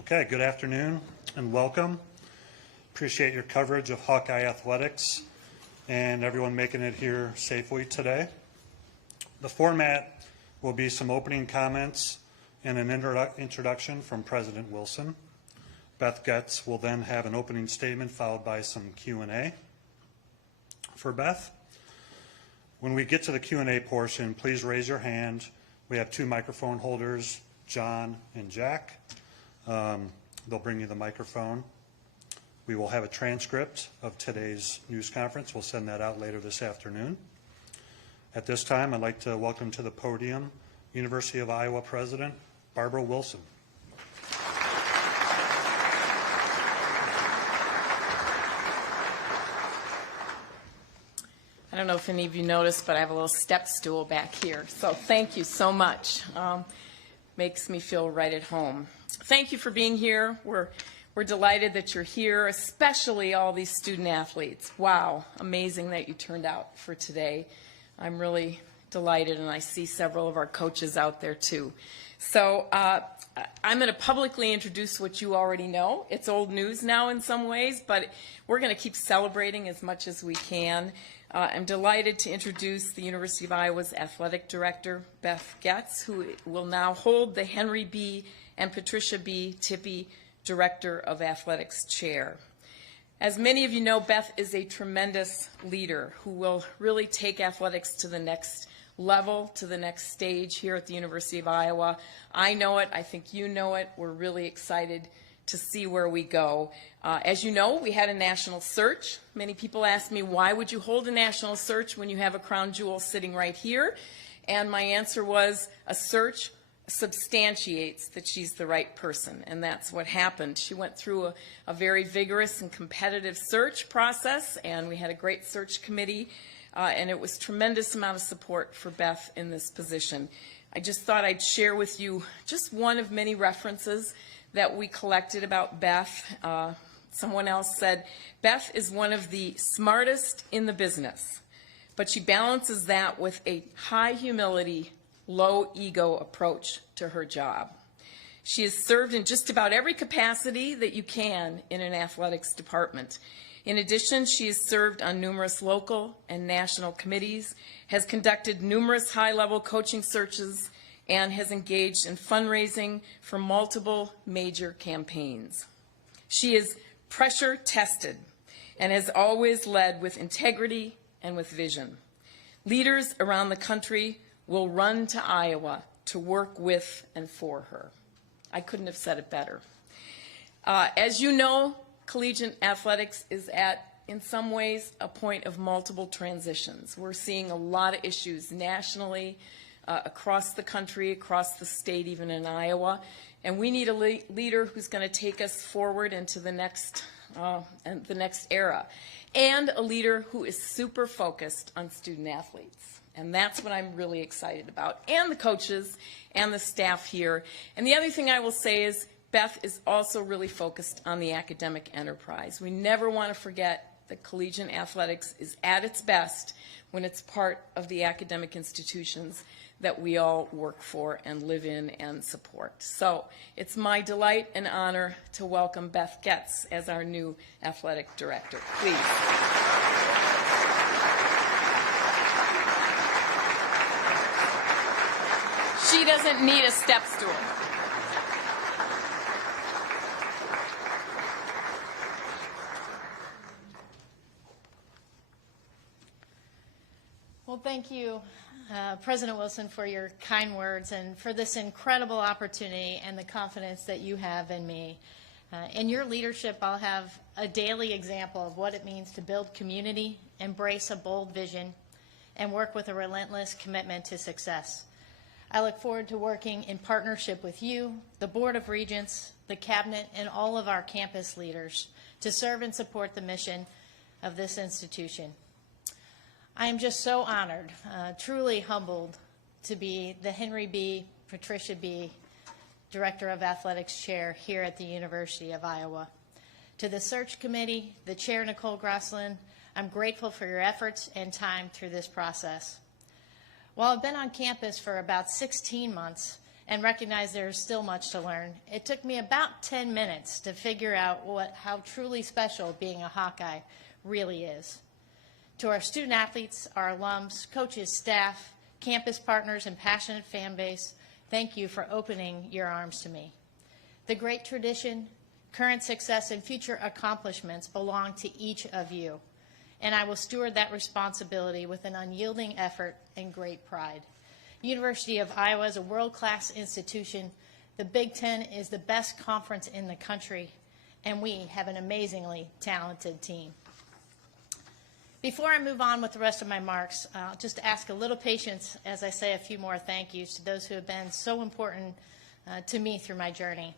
Okay, good afternoon and welcome. Appreciate your coverage of Hawkeye athletics and everyone making it here safely today. The format will be some opening comments and an introduction from President Wilson. Beth Goetz will then have an opening statement followed by some Q&A. For Beth, when we get to the Q&A portion, please raise your hand. We have two microphone holders, John and Jack. They'll bring you the microphone. We will have a transcript of today's news conference. We'll send that out later this afternoon. At this time, I'd like to welcome to the podium University of Iowa President Barbara Wilson. I don't know if any of you noticed, but I have a little step stool back here. So thank you so much. Makes me feel right at home. Thank you for being here. We're delighted that you're here, especially all these student athletes. Wow, amazing that you turned out for today. I'm really delighted, and I see several of our coaches out there too. So I'm going to publicly introduce what you already know. It's old news now in some ways, but we're going to keep celebrating as much as we can. I'm delighted to introduce the University of Iowa's Athletic Director, Beth Goetz, who will now hold the Henry B. and Patricia B. Tippie Director of Athletics chair. As many of you know, Beth is a tremendous leader who will really take athletics to the next level, to the next stage here at the University of Iowa. I know it. I think you know it. We're really excited to see where we go. As you know, we had a national search. Many people ask me, why would you hold a national search when you have a crown jewel sitting right here? And my answer was, a search substantiates that she's the right person, and that's what happened. She went through a very vigorous and competitive search process, and we had a great search committee, and it was a tremendous amount of support for Beth in this position. I just thought I'd share with you just one of many references that we collected about Beth. Someone else said, Beth is one of the smartest in the business, but she balances that with a high humility, low ego approach to her job. She has served in just about every capacity that you can in an athletics department. In addition, she has served on numerous local and national committees, has conducted numerous high-level coaching searches, and has engaged in fundraising for multiple major campaigns. She is pressure tested and has always led with integrity and with vision. Leaders around the country will run to Iowa to work with and for her. I couldn't have said it better. As you know, collegiate athletics is at, in some ways, a point of multiple transitions. We're seeing a lot of issues nationally, across the country, across the state, even in Iowa. And we need a leader who's going to take us forward into the next era. And a leader who is super focused on student athletes. And that's what I'm really excited about. And the coaches and the staff here. And the other thing I will say is Beth is also really focused on the academic enterprise. We never want to forget that collegiate athletics is at its best when it's part of the academic institutions that we all work for and live in and support. So it's my delight and honor to welcome Beth Goetz as our new athletic director. Please. She doesn't need a step stool. Well, thank you, President Wilson, for your kind words and for this incredible opportunity and the confidence that you have in me. In your leadership, I'll have a daily example of what it means to build community, embrace a bold vision, and work with a relentless commitment to success. I look forward to working in partnership with you, the Board of Regents, the Cabinet, and all of our campus leaders to serve and support the mission of this institution. I am just so honored, truly humbled to be the Henry B. Patricia B. Director of Athletics Chair here at the University of Iowa. To the search committee, the chair, Nicole Grosslin, I'm grateful for your efforts and time through this process. While I've been on campus for about 16 months, and recognize there is still much to learn. It took me about 10 minutes to figure out how truly special being a Hawkeye really is. To our student athletes, our alums, coaches, staff, campus partners, and passionate fan base, thank you for opening your arms to me. The great tradition, current success, and future accomplishments belong to each of you, and I will steward that responsibility with an unyielding effort and great pride. University of Iowa is a world-class institution. The Big Ten is the best conference in the country, and we have an amazingly talented team. Before I move on with the rest of my remarks, I'll just ask a little patience as I say a few more thank yous to those who have been so important to me through my journey.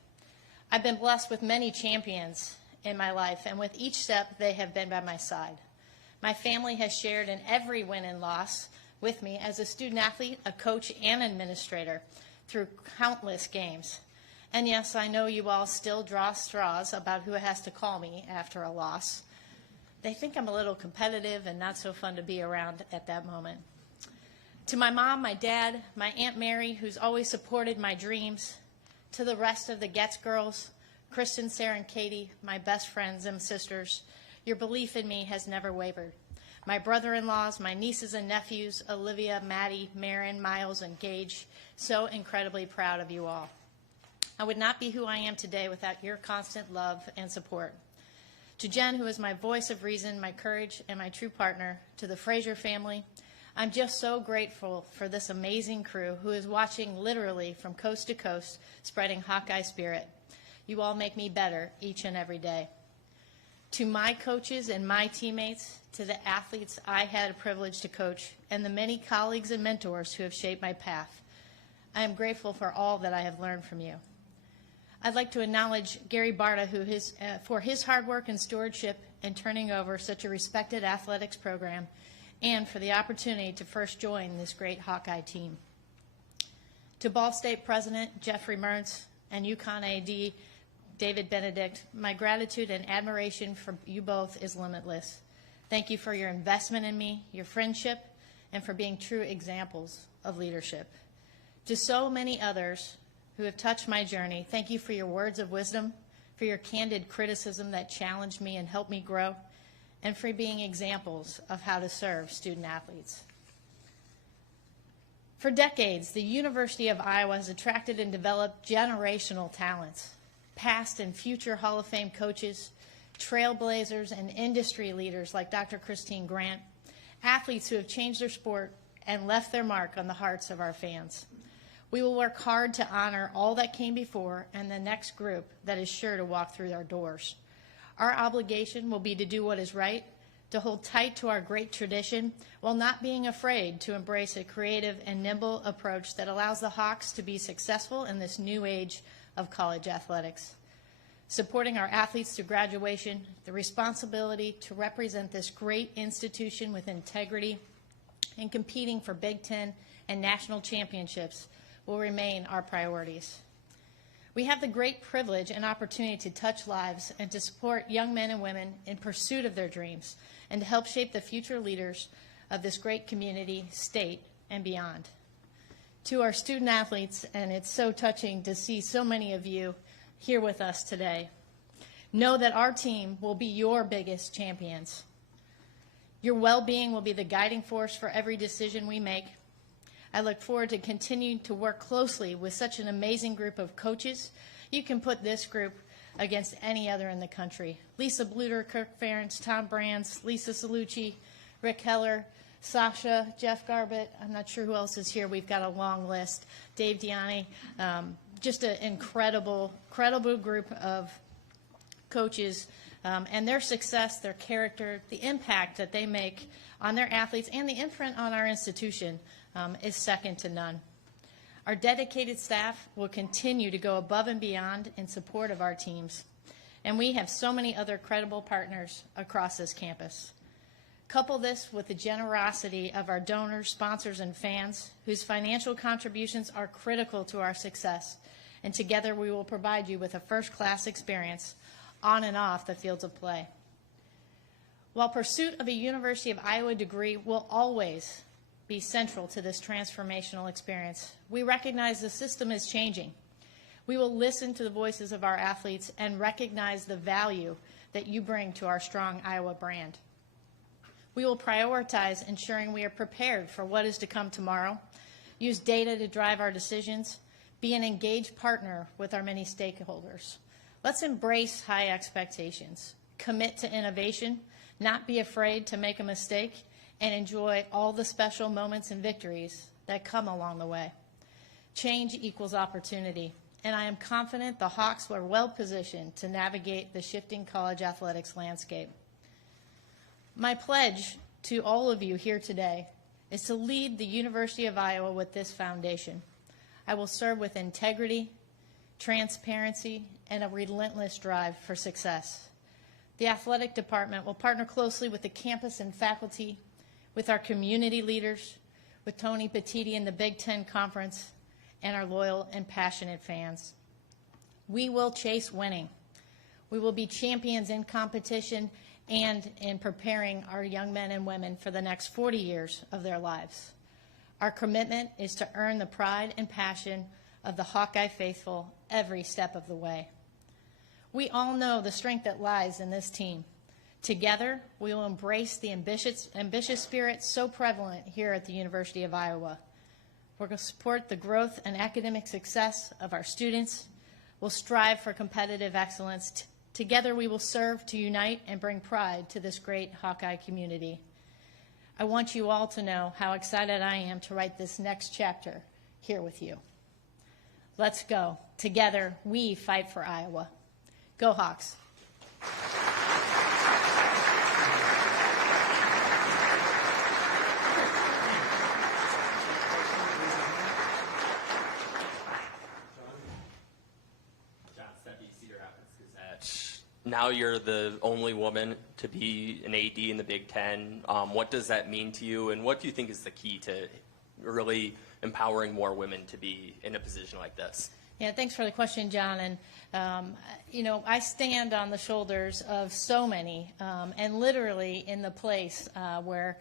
I've been blessed with many champions in my life, and with each step, they have been by my side. My family has shared in every win and loss with me as a student athlete, a coach, and administrator through countless games. And yes, I know you all still draw straws about who has to call me after a loss. They think I'm a little competitive and not so fun to be around at that moment. To my mom, my dad, my Aunt Mary, who's always supported my dreams, to the rest of the Goetz girls, Kristen, Sarah, and Katie, my best friends and sisters, your belief in me has never wavered. My brother-in-laws, my nieces and nephews, Olivia, Maddie, Marin, Miles, and Gage, so incredibly proud of you all. I would not be who I am today without your constant love and support. To Jen, who is my voice of reason, my courage, and my true partner, to the Fraser family, I'm just so grateful for this amazing crew who is watching literally from coast to coast, spreading Hawkeye spirit. You all make me better each and every day. To my coaches and my teammates, to the athletes I had a privilege to coach, and the many colleagues and mentors who have shaped my path, I am grateful for all that I have learned from you. I'd like to acknowledge Gary Barta for his hard work and stewardship in turning over such a respected athletics program, and for the opportunity to first join this great Hawkeye team. To Ball State President Jeffrey Mertz and UConn AD David Benedict, my gratitude and admiration for you both is limitless. Thank you for your investment in me, your friendship, and for being true examples of leadership. To so many others who have touched my journey, thank you for your words of wisdom, for your candid criticism that challenged me and helped me grow, and for being examples of how to serve student athletes. For decades, the University of Iowa has attracted and developed generational talents, past and future Hall of Fame coaches, trailblazers, and industry leaders like Dr. Christine Grant, athletes who have changed their sport and left their mark on the hearts of our fans. We will work hard to honor all that came before and the next group that is sure to walk through our doors. Our obligation will be to do what is right, to hold tight to our great tradition while not being afraid to embrace a creative and nimble approach that allows the Hawks to be successful in this new age of college athletics. Supporting our athletes to graduation, the responsibility to represent this great institution with integrity, and competing for Big Ten and national championships will remain our priorities. We have the great privilege and opportunity to touch lives and to support young men and women in pursuit of their dreams and to help shape the future leaders of this great community, state, and beyond. To our student athletes, and it's so touching to see so many of you here with us today, know that our team will be your biggest champions. Your well-being will be the guiding force for every decision we make. I look forward to continuing to work closely with such an amazing group of coaches. You can put this group against any other in the country. Lisa Bluter, Kirk Ferentz, Tom Brands, Lisa Salucci, Rick Heller, Sasha, Jeff Garbett. I'm not sure who else is here. We've got a long list. Dave Diani. Just an incredible group of coaches, and their success, their character, the impact that they make on their athletes and the imprint on our institution is second to none. Our dedicated staff will continue to go above and beyond in support of our teams, and we have so many other credible partners across this campus. Couple this with the generosity of our donors, sponsors, and fans, whose financial contributions are critical to our success, and together we will provide you with a first-class experience on and off the fields of play. While pursuit of a University of Iowa degree will always be central to this transformational experience. We recognize the system is changing. We will listen to the voices of our athletes and recognize the value that you bring to our strong Iowa brand. We will prioritize ensuring we are prepared for what is to come tomorrow, use data to drive our decisions, be an engaged partner with our many stakeholders. Let's embrace high expectations, commit to innovation, not be afraid to make a mistake, and enjoy all the special moments and victories that come along the way. Change equals opportunity, and I am confident the Hawks are well positioned to navigate the shifting college athletics landscape. My pledge to all of you here today is to lead the University of Iowa with this foundation. I will serve with integrity, transparency, and a relentless drive for success. The athletic department will partner closely with the campus and faculty, with our community leaders, with Tony Petitti in the Big Ten Conference, and our loyal and passionate fans. We will chase winning. We will be champions in competition and in preparing our young men and women for the next 40 years of their lives. Our commitment is to earn the pride and passion of the Hawkeye faithful every step of the way. We all know the strength that lies in this team. Together, we will embrace the ambitious spirit so prevalent here at the University of Iowa. We're going to support the growth and academic success of our students. We'll strive for competitive excellence. Together, we will serve to unite and bring pride to this great Hawkeye community. I want you all to know how excited I am to write this next chapter here with you. Let's go. Together, we fight for Iowa. Go Hawks. Now you're the only woman to be an AD in the Big Ten. What does that mean to you, and what do you think is the key to really empowering more women to be in a position like this? Yeah, thanks for the question, John. And, you know, I stand on the shoulders of so many, and literally in the place where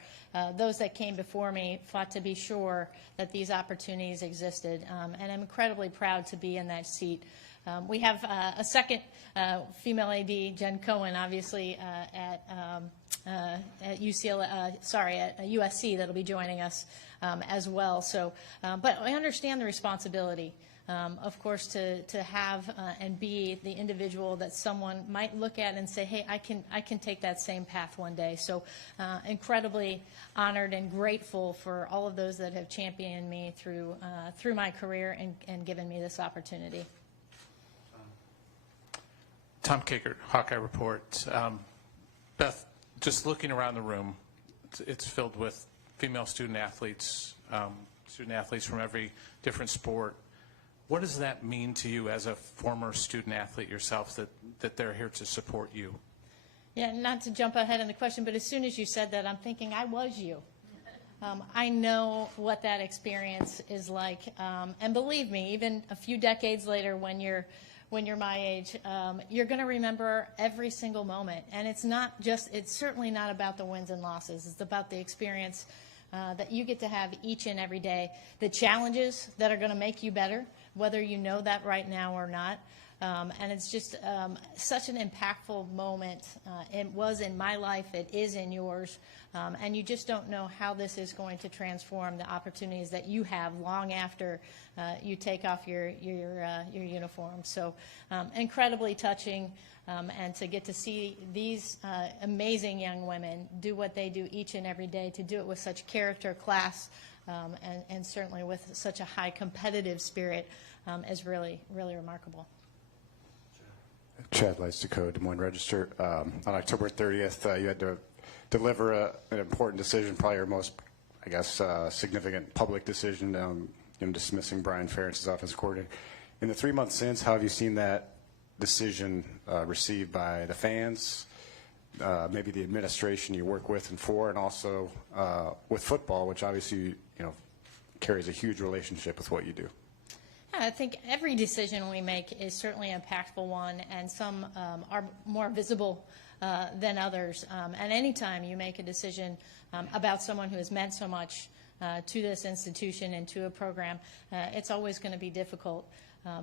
those that came before me fought to be sure that these opportunities existed. And I'm incredibly proud to be in that seat. We have a second female AD, Jen Cohen, obviously at USC that'll be joining us as well. So, but I understand the responsibility, of course, to have and be the individual that someone might look at and say, hey, I can take that same path one day. So, incredibly honored and grateful for all of those that have championed me through my career and given me this opportunity. Tom Kakert, Hawkeye Report. Beth, just looking around the room, it's filled with female student athletes from every different sport. What does that mean to you as a former student athlete yourself that they're here to support you? Yeah, not to jump ahead in the question, but as soon as you said that, I'm thinking I was you. I know what that experience is like. And believe me, even a few decades later when you're my age, you're going to remember every single moment. And it's certainly not about the wins and losses. It's about the experience that you get to have each and every day, the challenges that are going to make you better, whether you know that right now or not. And it's just such an impactful moment. It was in my life. It is in yours. And you just don't know how this is going to transform the opportunities that you have long after you take off your uniform. So incredibly touching. And to get to see these amazing young women do what they do each and every day, to do it with such character, class, and certainly with such a high competitive spirit is really, really remarkable. Chad Leitz-Deco, Des Moines Register. On October 30th, you had to deliver an important decision, probably your most, I guess, significant public decision, dismissing Brian Ferentz as offensive coordinator. In the 3 months since, how have you seen that decision received by the fans, maybe the administration you work with and for, and also with football, which obviously carries a huge relationship with what you do? I think every decision we make is certainly an impactful one, and some are more visible than others. And anytime you make a decision about someone who has meant so much to this institution and to a program, it's always going to be difficult.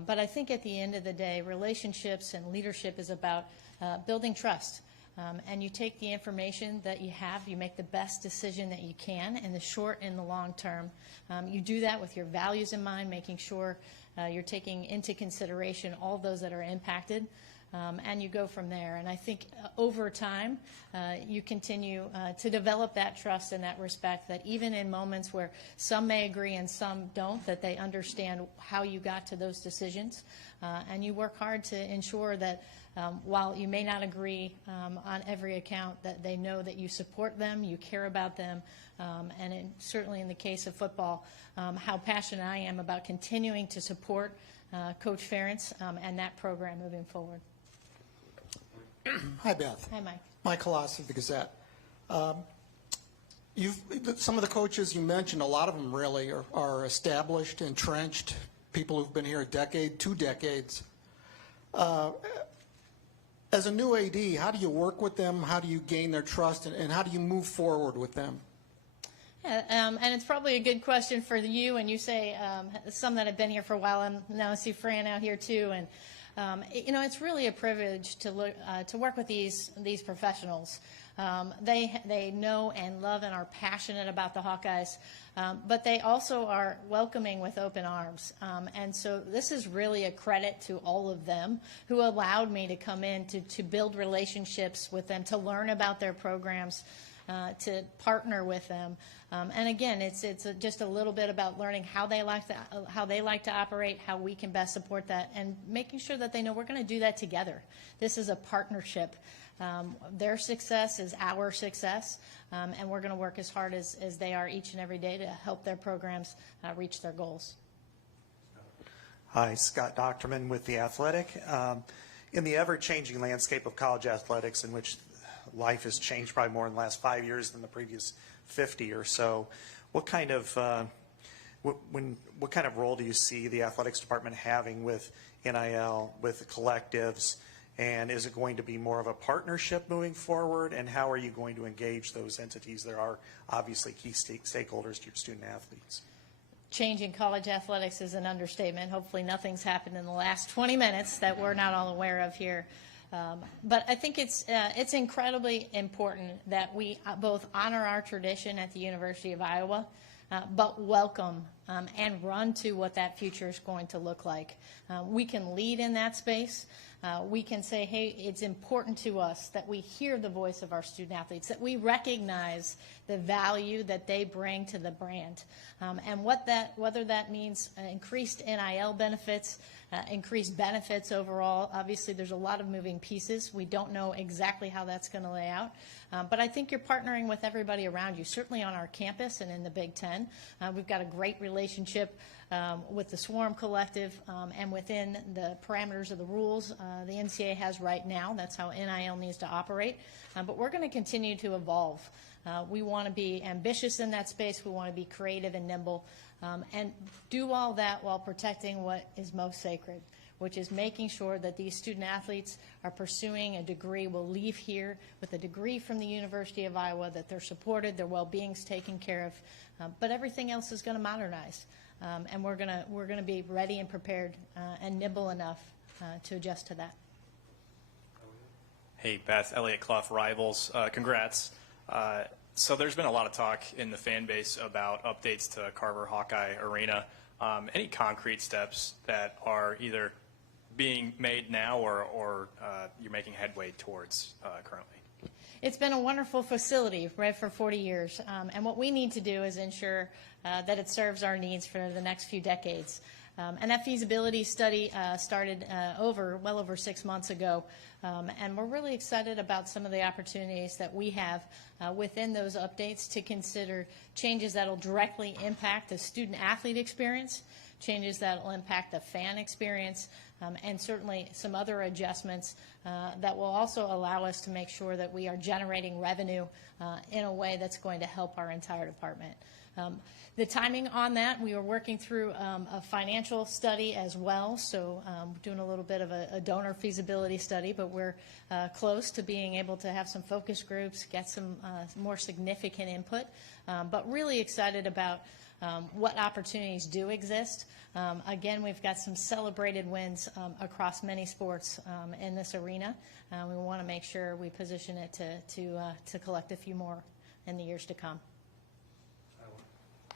But I think at the end of the day, relationships and leadership is about building trust. And you take the information that you have, you make the best decision that you can in the short and the long term. You do that with your values in mind, making sure you're taking into consideration all those that are impacted, and you go from there. And I think over time, you continue to develop that trust and that respect, that even in moments where some may agree and some don't, that they understand how you got to those decisions. And you work hard to ensure that while you may not agree on every account, that they know that you support them, you care about them, and certainly in the case of football, how passionate I am about continuing to support Coach Ferentz and that program moving forward. Hi, Beth. Hi, Mike. Mike Colossi of the Gazette. Some of the coaches you mentioned, a lot of them really are established, entrenched, people who've been here a decade, 2 decades. As a new AD, how do you work with them? How do you gain their trust? And how do you move forward with them? Yeah, and it's probably a good question for you, and you say some that have been here for a while, and now I see Fran out here too. And it's really a privilege to work with these professionals. They know and love and are passionate about the Hawkeyes, but they also are welcoming with open arms. And so this is really a credit to all of them who allowed me to come in to build relationships with them, to learn about their programs, to partner with them. And again, it's just a little bit about learning how they like to operate, how we can best support that, and making sure that they know we're going to do that together. This is a partnership. Their success is our success, and we're going to work as hard as they are each and every day to help their programs reach their goals. Hi, Scott Docterman with The Athletic. In the ever-changing landscape of college athletics, in which life has changed probably more in the last 5 years than the previous 50 or so, what kind of role do you see the athletics department having with NIL, with the collectives, and is it going to be more of a partnership moving forward, and how are you going to engage those entities that are obviously key stakeholders to your student athletes? Changing college athletics is an understatement. Hopefully nothing's happened in the last 20 minutes that we're not all aware of here. But I think it's incredibly important that we both honor our tradition at the University of Iowa, but welcome and run to what that future is going to look like. We can lead in that space. We can say, hey, it's important to us that we hear the voice of our student athletes, that we recognize the value that they bring to the brand. And whether that means increased NIL benefits, increased benefits overall. Obviously, there's a lot of moving pieces. We don't know exactly how that's going to lay out. But I think you're partnering with everybody around you, certainly on our campus and in the Big Ten. We've got a great relationship with the Swarm Collective and within the parameters of the rules the NCAA has right now. That's how NIL needs to operate. But we're going to continue to evolve. We want to be ambitious in that space. We want to be creative and nimble and do all that while protecting what is most sacred, which is making sure that these student athletes are pursuing a degree, will leave here with a degree from the University of Iowa, that they're supported, their well-being's taken care of, but everything else is going to modernize. And we're going to be ready and prepared and nimble enough to adjust to that. Hey, Beth, Elliot Clough, Rivals. Congrats. So there's been a lot of talk in the fan base about updates to Carver Hawkeye Arena. Any concrete steps that are either being made now or you're making headway towards currently? It's been a wonderful facility, right, for 40 years. And what we need to do is ensure that it serves our needs for the next few decades. And that feasibility study started well over 6 months ago. And we're really excited about some of the opportunities that we have within those updates to consider changes that will directly impact the student-athlete experience, changes that will impact the fan experience, and certainly some other adjustments that will also allow us to make sure that we are generating revenue in a way that's going to help our entire department. The timing on that, we were working through a financial study as well, so doing a little bit of a donor feasibility study, but we're close to being able to have some focus groups, get some more significant input, but really excited about what opportunities do exist. Again, we've got some celebrated wins across many sports in this arena. We want to make sure we position it to collect a few more in the years to come.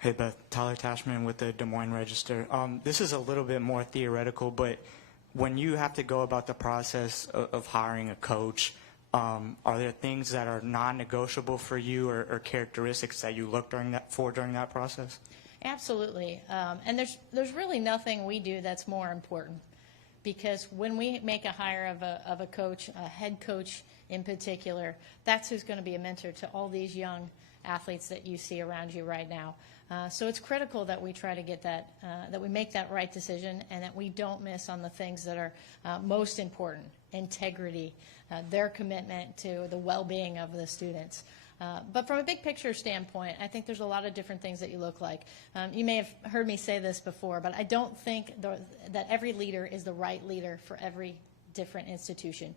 Hey Beth, Tyler Tashman with the Des Moines Register. This is a little bit more theoretical, but when you have to go about the process of hiring a coach, are there things that are non-negotiable for you or characteristics that you look during that process? Absolutely, and there's really nothing we do that's more important, because when we make a hire of a coach, a head coach in particular, that's who's going to be a mentor to all these young athletes that you see around you right now. So it's critical that we try to get that, that we make that right decision, and that we don't miss on the things that are most important: integrity, their commitment to the well-being of the students. But from a big picture standpoint, I think there's a lot of different things that you look like. You may have heard me say this before, but I don't think that every leader is the right leader for every different institution.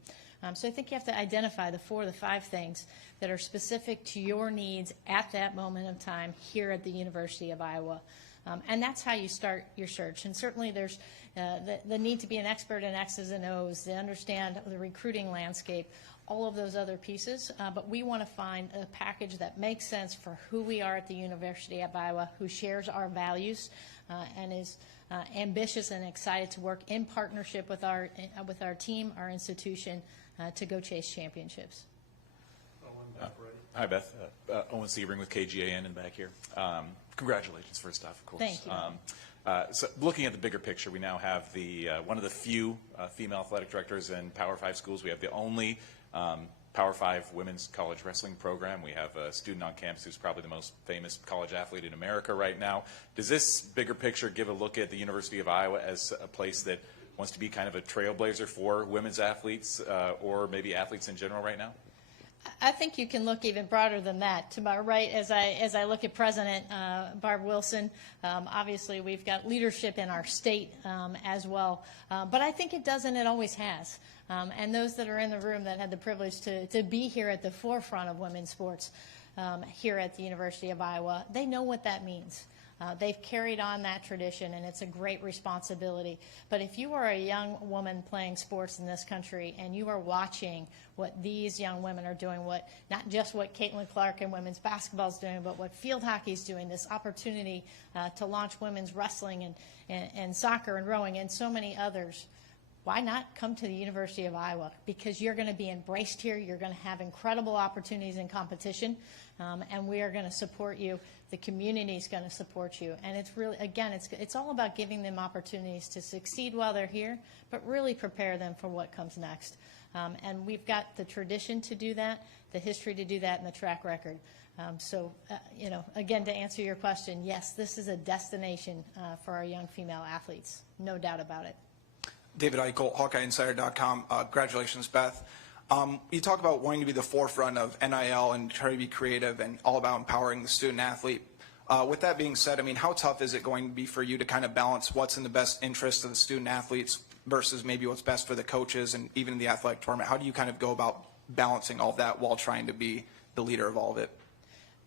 So I think you have to identify the 4 to 5 things that are specific to your needs at that moment of time here at the University of Iowa. And that's how you start your search. And certainly there's the need to be an expert in X's and O's, to understand the recruiting landscape, all of those other pieces. But we want to find a package that makes sense for who we are at the University of Iowa, who shares our values and is ambitious and excited to work in partnership with our team, our institution, to go chase championships. Hi, Beth. Owen Sebring with KGAN and back here. Congratulations, first off, of course. Thank you. So looking at the bigger picture, we now have the one of the few female athletic directors in Power 5 schools. We have the only Power 5 women's college wrestling program. We have a student on campus who's probably the most famous college athlete in America right now. Does this bigger picture give a look at the University of Iowa as a place that wants to be kind of a trailblazer for women's athletes or maybe athletes in general right now? I think you can look even broader than that. To my right, as I look at President Barb Wilson, obviously we've got leadership in our state as well. But I think it does, and it always has. And those that are in the room that had the privilege to be here at the forefront of women's sports here at the University of Iowa, they know what that means. They've carried on that tradition, and it's a great responsibility. But if you are a young woman playing sports in this country and you are watching what these young women are doing, not just what Caitlin Clark and women's basketball is doing, but what field hockey is doing, this opportunity to launch women's wrestling and soccer and rowing and so many others, why not come to the University of Iowa? Because you're going to be embraced here. You're going to have incredible opportunities in competition, and we are going to support you. The community is going to support you. And it's really, again, it's all about giving them opportunities to succeed while they're here, but really prepare them for what comes next. And we've got the tradition to do that, the history to do that, and the track record. Again, to answer your question, yes, this is a destination for our young female athletes, no doubt about it. David Eichel, HawkeyeInsider.com. Congratulations, Beth. You talk about wanting to be the forefront of NIL and try to be creative and all about empowering the student athlete. With that being said, I mean, how tough is it going to be for you to kind of balance what's in the best interest of the student athletes versus maybe what's best for the coaches and even the athletic tournament? How do you kind of go about balancing all of that while trying to be the leader of all of it?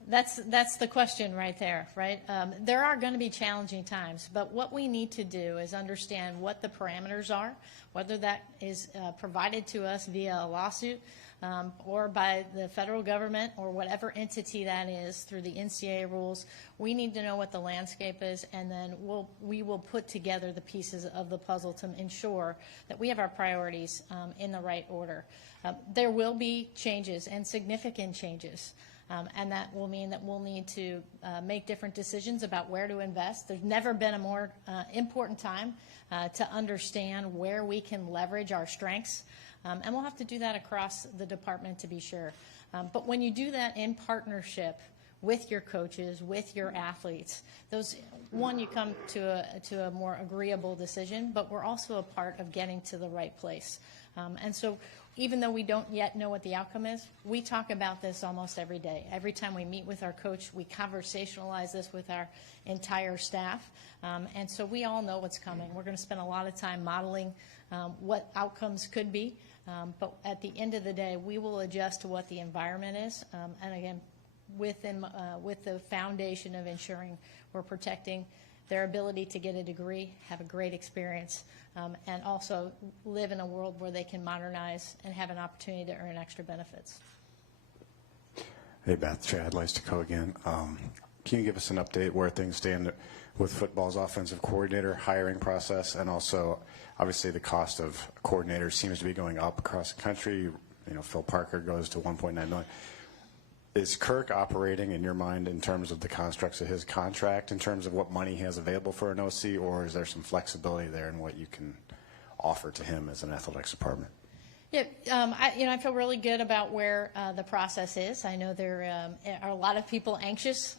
That's the question right there, right? There are going to be challenging times, but what we need to do is understand what the parameters are, whether that is provided to us via a lawsuit or by the federal government or whatever entity that is through the NCAA rules. We need to know what the landscape is, and then we will put together the pieces of the puzzle to ensure that we have our priorities in the right order. There will be changes, and significant changes. And that will mean that we'll need to make different decisions about where to invest. There's never been a more important time to understand where we can leverage our strengths. And we'll have to do that across the department to be sure. But when you do that in partnership with your coaches, with your athletes. Those, one, you come to a more agreeable decision, but we're also a part of getting to the right place. And so even though we don't yet know what the outcome is, we talk about this almost every day. Every time we meet with our coach, we conversationalize this with our entire staff. And so we all know what's coming. We're going to spend a lot of time modeling what outcomes could be. But at the end of the day, we will adjust to what the environment is. And again, with the foundation of ensuring we're protecting their ability to get a degree, have a great experience, and also live in a world where they can modernize and have an opportunity to earn extra benefits. Hey, Beth, Chad Leistico again. Can you give us an update where things stand with football's offensive coordinator hiring process, and also, obviously, the cost of coordinators seems to be going up across the country. You know, Phil Parker goes to $1.9 million. Is Kirk operating, in your mind, in terms of the constructs of his contract, in terms of what money he has available for an OC, or is there some flexibility there in what you can offer to him as an athletics department? Yeah, I feel really good about where the process is. I know there are a lot of people anxious,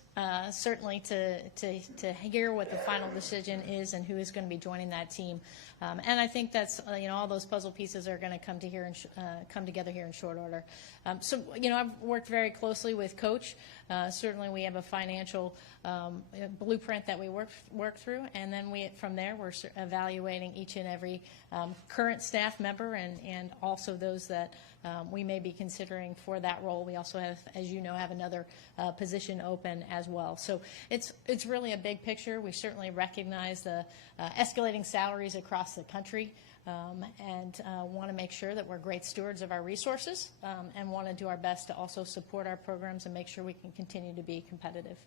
certainly to hear what the final decision is and who is going to be joining that team. And I think that's all those puzzle pieces are going to come together here in short order. So I've worked very closely with Coach. Certainly we have a financial blueprint that we work through, and then from there we're evaluating each and every current staff member and also those that we may be considering for that role. We also have, as you know, have another position open as well. So it's really a big picture. We certainly recognize the escalating salaries across the country, and want to make sure that we're great stewards of our resources, and want to do our best to also support our programs and make sure we can continue to be competitive.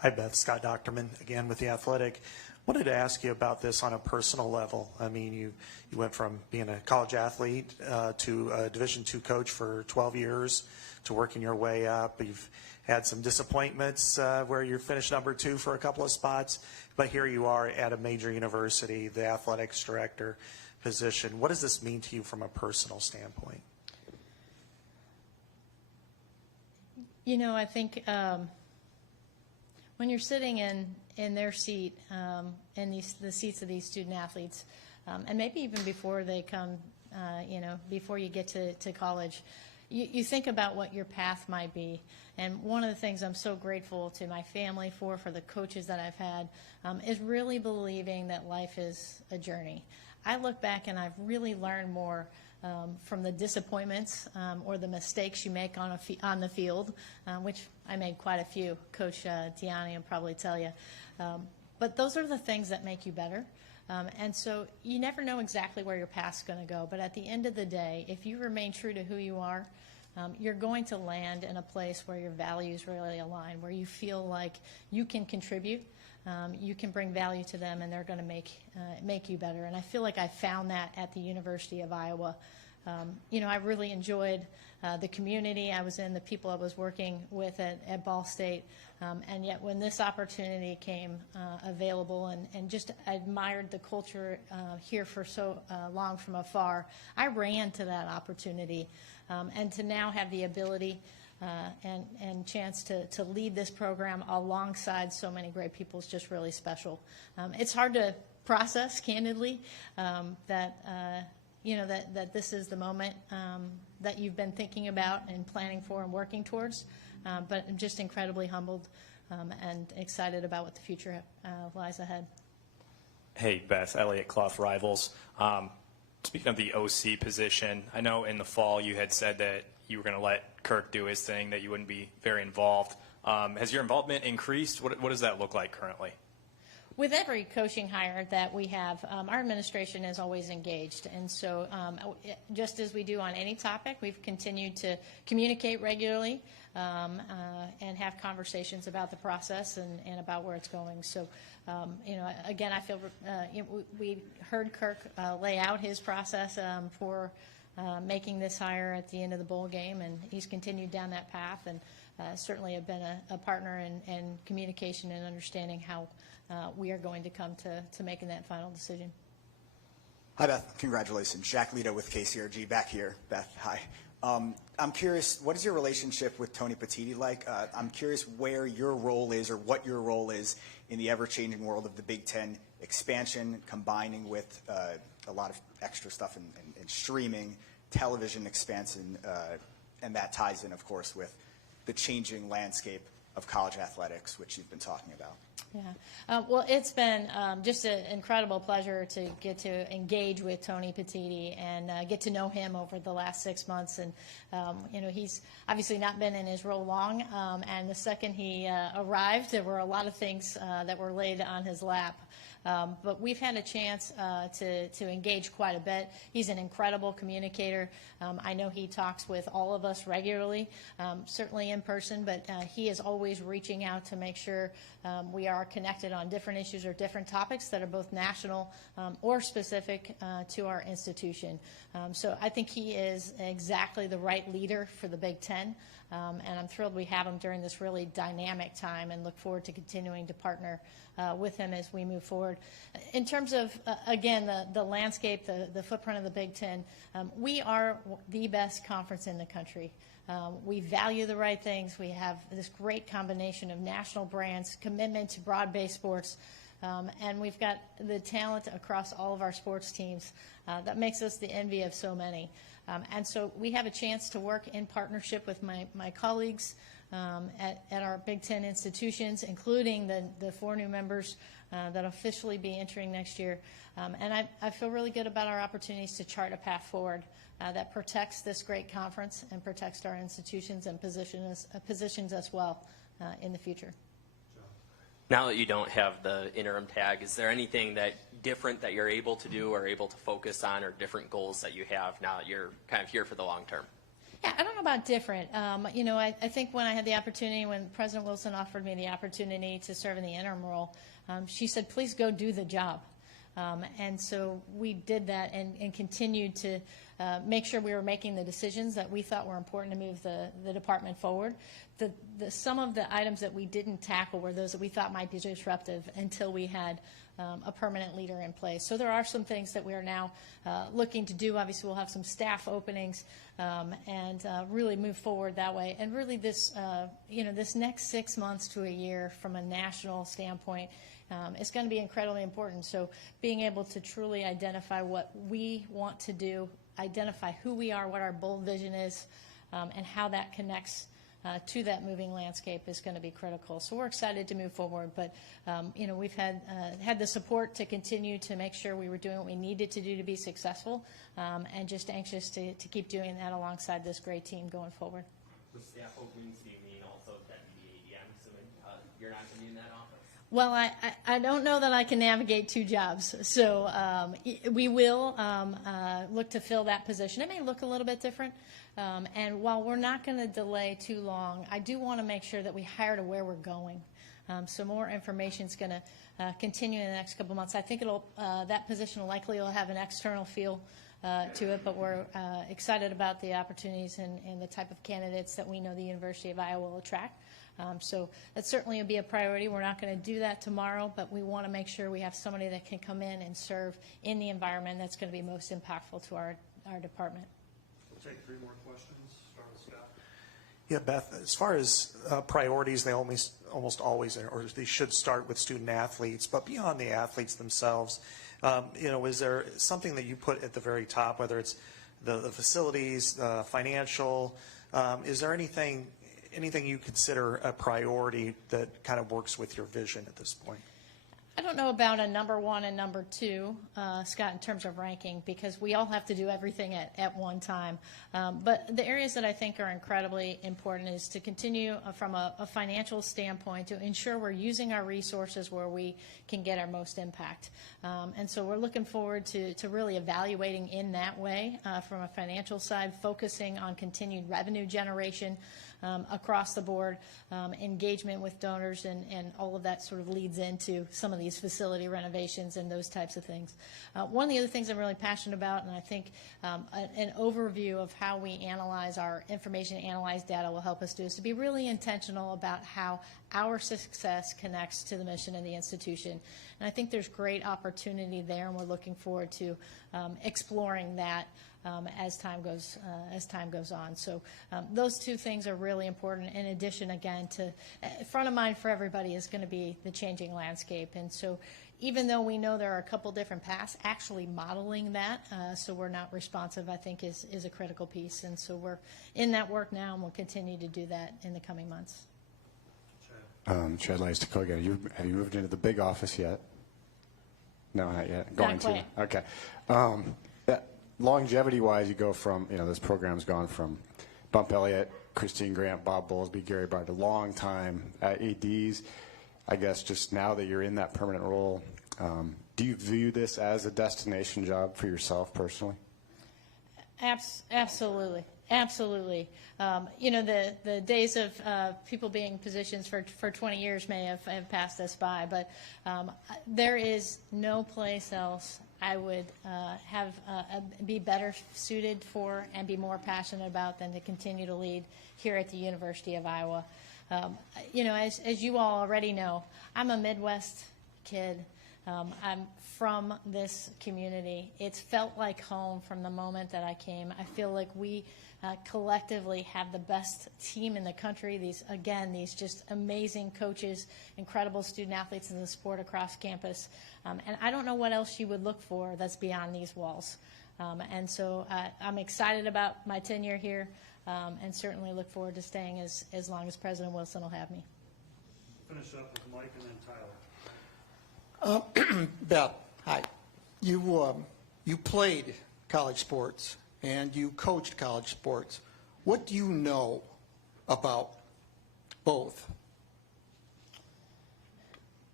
Hi, Beth. Scott Docterman again with The Athletic. Wanted to ask you about this on a personal level. I mean, you went from being a college athlete to a Division II coach for 12 years to working your way up. You've had some disappointments where you finished number 2 for a couple of spots, but here you are at a major university, the athletics director position. What does this mean to you from a personal standpoint? I think when you're sitting in their seat, in the seats of these student athletes, and maybe even before they come, before you get to college, you think about what your path might be. And one of the things I'm so grateful to my family for the coaches that I've had, is really believing that life is a journey. I look back and I've really learned more from the disappointments or the mistakes you make on the field, which I made quite a few. Coach Tiani will probably tell you. But those are the things that make you better. And so you never know exactly where your path's going to go. But at the end of the day, if you remain true to who you are, you're going to land in a place where your values really align, where you feel like you can contribute, you can bring value to them, and they're going to make you better. And I feel like I found that at the University of Iowa. I really enjoyed the community I was in, the people I was working with at Ball State, and yet when this opportunity came available and just admired the culture here for so long from afar, I ran to that opportunity, and to now have the ability and chance to lead this program alongside so many great people is just really special. It's hard to process, candidly, that this is the moment that you've been thinking about and planning for and working towards. But I'm just incredibly humbled and excited about what the future lies ahead. Hey, Beth, Elliot Clough, Rivals. Speaking of the OC position, I know in the fall you had said that you were going to let Kirk do his thing, that you wouldn't be very involved. Has your involvement increased? What does that look like currently? With every coaching hire that we have, our administration is always engaged. And so just as we do on any topic, we've continued to communicate regularly and have conversations about the process and about where it's going. So, again, I feel we heard Kirk lay out his process for making this hire at the end of the bowl game, and he's continued down that path, and certainly have been a partner in communication and understanding how we are going to come to making that final decision. Hi, Beth. Congratulations. Jack Lito with KCRG back here. Beth, hi. I'm curious, what is your relationship with Tony Petitti like? I'm curious where your role is or what your role is in the ever-changing world of the Big Ten expansion, combining with a lot of extra stuff in streaming, television expansion, and that ties in, of course, with the changing landscape of college athletics, which you've been talking about. Yeah. Well, it's been just an incredible pleasure to get to engage with Tony Petitti and get to know him over the last 6 months. And, he's obviously not been in his role long. And the second he arrived, there were a lot of things that were laid on his lap. But we've had a chance to engage quite a bit. He's an incredible communicator. I know he talks with all of us regularly, certainly in person, but he is always reaching out to make sure we are connected on different issues or different topics that are both national or specific to our institution. So I think he is exactly the right leader for the Big Ten. And I'm thrilled we have him during this really dynamic time and look forward to continuing to partner with him as we move forward. In terms of, again, the landscape, the footprint of the Big Ten, we are the best conference in the country. We value the right things. We have this great combination of national brands, commitment to broad-based sports, and we've got the talent across all of our sports teams that makes us the envy of so many. And so we have a chance to work in partnership with my colleagues at our Big Ten institutions, including the 4 new members that officially be entering next year. And I feel really good about our opportunities to chart a path forward that protects this great conference and protects our institutions and positions us well in the future. Now that you don't have the interim tag, is there anything that different that you're able to do or able to focus on, or different goals that you have now that you're kind of here for the long term? Yeah, I don't know about different. I think when I had the opportunity, when President Wilson offered me the opportunity to serve in the interim role, she said, please go do the job. And so we did that and continued to make sure we were making the decisions that we thought were important to move the department forward. Some of the items that we didn't tackle were those that we thought might be disruptive until we had a permanent leader in place. So there are some things that we are now looking to do. Obviously, we'll have some staff openings and really move forward that way. And really this next 6 months to a year from a national standpoint is going to be incredibly important. So being able to truly identify what we want to do, identify who we are, what our bold vision is, and how that connects to that moving landscape is going to be critical. So we're excited to move forward, but we've had the support to continue to make sure we were doing what we needed to do to be successful, and just anxious to keep doing that alongside this great team going forward. With staff openings, do you mean also deputy AD? I'm assuming you're not going to be in that office? Well, I don't know that I can navigate 2 jobs, so we will look to fill that position. It may look a little bit different, and while we're not going to delay too long, I do want to make sure that we hire to where we're going. So more information is going to continue in the next couple of months. I think that position likely will have an external feel to it, but we're excited about the opportunities and the type of candidates that we know the University of Iowa will attract. So that certainly will be a priority. We're not going to do that tomorrow, but we want to make sure we have somebody that can come in and serve in the environment that's going to be most impactful to our department. We'll take 3 more questions. Start with Scott. Yeah, Beth, as far as priorities, they almost always, or they should start with student athletes, but beyond the athletes themselves, is there something that you put at the very top, whether it's the facilities, financial, is there anything you consider a priority that kind of works with your vision at this point? I don't know about a number 1 and number 2, Scott, in terms of ranking, because we all have to do everything at one time. But the areas that I think are incredibly important is to continue from a financial standpoint to ensure we're using our resources where we can get our most impact. And so we're looking forward to really evaluating in that way from a financial side, focusing on continued revenue generation across the board, engagement with donors, and all of that sort of leads into some of these facility renovations and those types of things. One of the other things I'm really passionate about, and I think an overview of how we analyze our information, analyze data will help us do, is to be really intentional about how our success connects to the mission of the institution. And I think there's great opportunity there, and we're looking forward to exploring that as time goes on. So those two things are really important. In addition, again, to front of mind for everybody is going to be the changing landscape. And so even though we know there are a couple different paths, actually modeling that so we're not responsive, I think, is a critical piece. And so we're in that work now, and we'll continue to do that in the coming months. Chad Lice, have you moved into the big office yet? No, not yet. Not quite. Okay. Longevity-wise, you go from, this program's gone from Bump Elliott, Christine Grant, Bob Bowlesby, Gary Bard, a long time ADs. I guess just now that you're in that permanent role, do you view this as a destination job for yourself personally? Absolutely. Absolutely. The days of people being in positions for 20 years may have passed us by, but there is no place else I would be better suited for and be more passionate about than to continue to lead here at the University of Iowa. As you all already know, I'm a Midwest kid. I'm from this community. It's felt like home from the moment that I came. I feel like we collectively have the best team in the country. These just amazing coaches, incredible student athletes in the sport across campus. And I don't know what else you would look for that's beyond these walls. And so I'm excited about my tenure here and certainly look forward to staying as long as President Wilson will have me. Finish up with Mike and then Tyler. Beth, hi. You played college sports and you coached college sports. What do you know about both?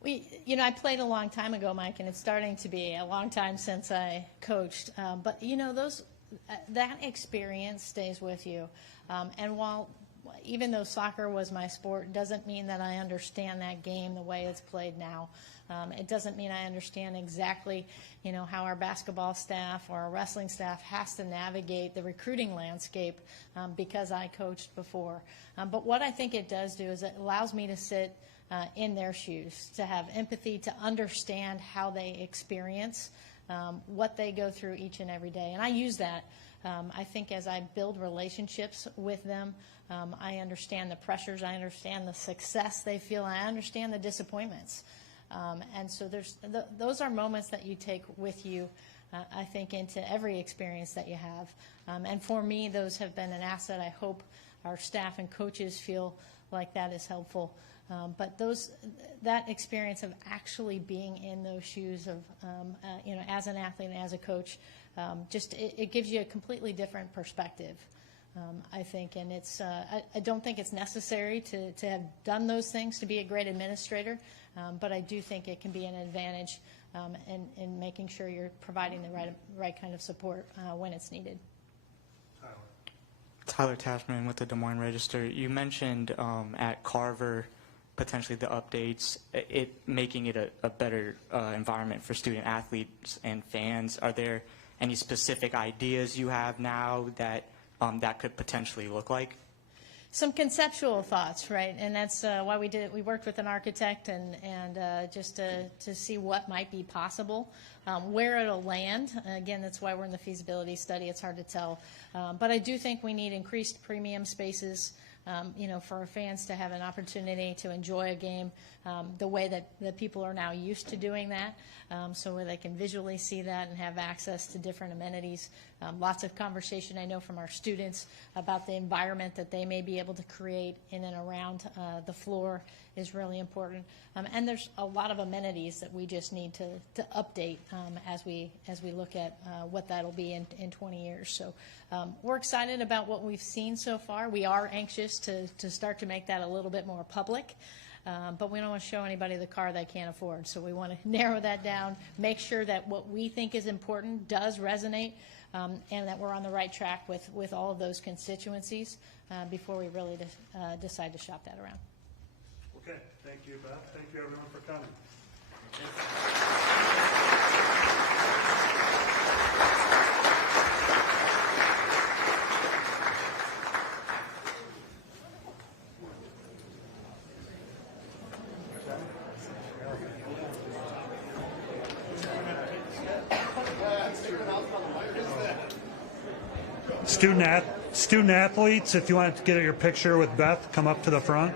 I played a long time ago, Mike, and it's starting to be a long time since I coached. But that experience stays with you. And even though soccer was my sport, doesn't mean that I understand that game the way it's played now. It doesn't mean I understand exactly, how our basketball staff or our wrestling staff has to navigate the recruiting landscape because I coached before. But what I think it does do is it allows me to sit in their shoes, to have empathy, to understand how they experience what they go through each and every day. And I use that, I think, as I build relationships with them. I understand the pressures. I understand the success they feel. I understand the disappointments. And so those are moments that you take with you, I think, into every experience that you have. And for me, those have been an asset. I hope our staff and coaches feel like that is helpful. But that experience of actually being in those shoes of, as an athlete and as a coach, it gives you a completely different perspective, I think. And I don't think it's necessary to have done those things to be a great administrator, but I do think it can be an advantage in making sure you're providing the right kind of support when it's needed. Tyler Tashman with the Des Moines Register. You mentioned at Carver potentially the updates, making it a better environment for student athletes and fans. Are there any specific ideas you have now that that could potentially look like? Some conceptual thoughts, right? And that's why we worked with an architect and just to see what might be possible, where it'll land. Again, that's why we're in the feasibility study. It's hard to tell. But I do think we need increased premium spaces, for our fans to have an opportunity to enjoy a game the way that the people are now used to doing that, so where they can visually see that and have access to different amenities. Lots of conversation, I know, from our students about the environment that they may be able to create in and around the floor is really important. And there's a lot of amenities that we just need to update as we look at what that'll be in 20 years. So we're excited about what we've seen so far. We are anxious to start to make that a little bit more public. But we don't want to show anybody the car they can't afford. So we want to narrow that down, make sure that what we think is important does resonate, and that we're on the right track with all of those constituencies before we really decide to shop that around. Okay. Thank you, Beth. Thank you, everyone, for coming. Student athletes, if you want to get your picture with Beth, come up to the front.